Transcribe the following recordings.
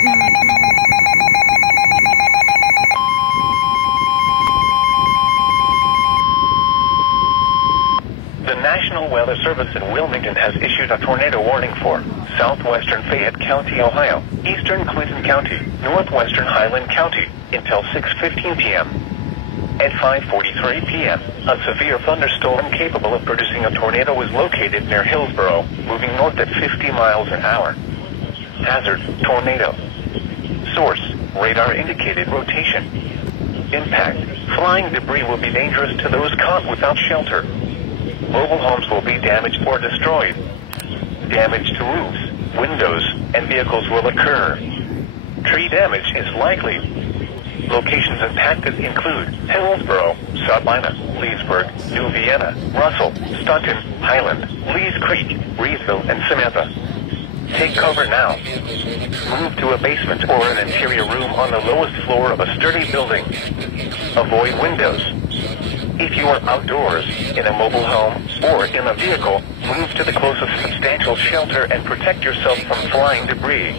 The National Weather Service in Wilmington has issued a tornado warning for southwestern Fayette County, Ohio, eastern Clinton County, northwestern Highland County until 6:15 p.m. At 5:43 p.m., a severe thunderstorm capable of producing a tornado was located near Hillsboro, moving north at 50 miles an hour. Hazard: tornado. Source: radar indicated rotation. Impact: flying debris will be dangerous to those caught without shelter. Mobile homes will be damaged or destroyed. Damage to roofs, windows, and vehicles will occur. Tree damage is likely. Locations impacted include Hillsboro, Sabina, Leesburg, New Vienna, Russell, Staunton, Highland, Lees Creek, Reesville, and Samantha. Take cover now. Move to a basement or an interior room on the lowest floor of a sturdy building. Avoid windows. If you are outdoors, in a mobile home, or in a vehicle, move to the closest substantial shelter and protect yourself from flying debris.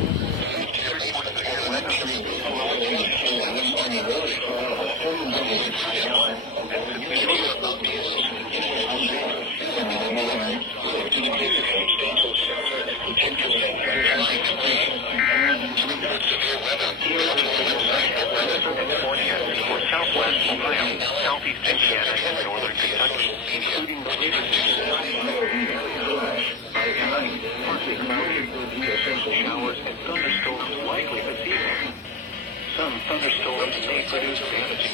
For southwest Ohio, southeast Indiana, and northern Kentucky, including the partly cloudy with occasional showers and thunderstorms likely this evening. Some thunderstorms may produce damaging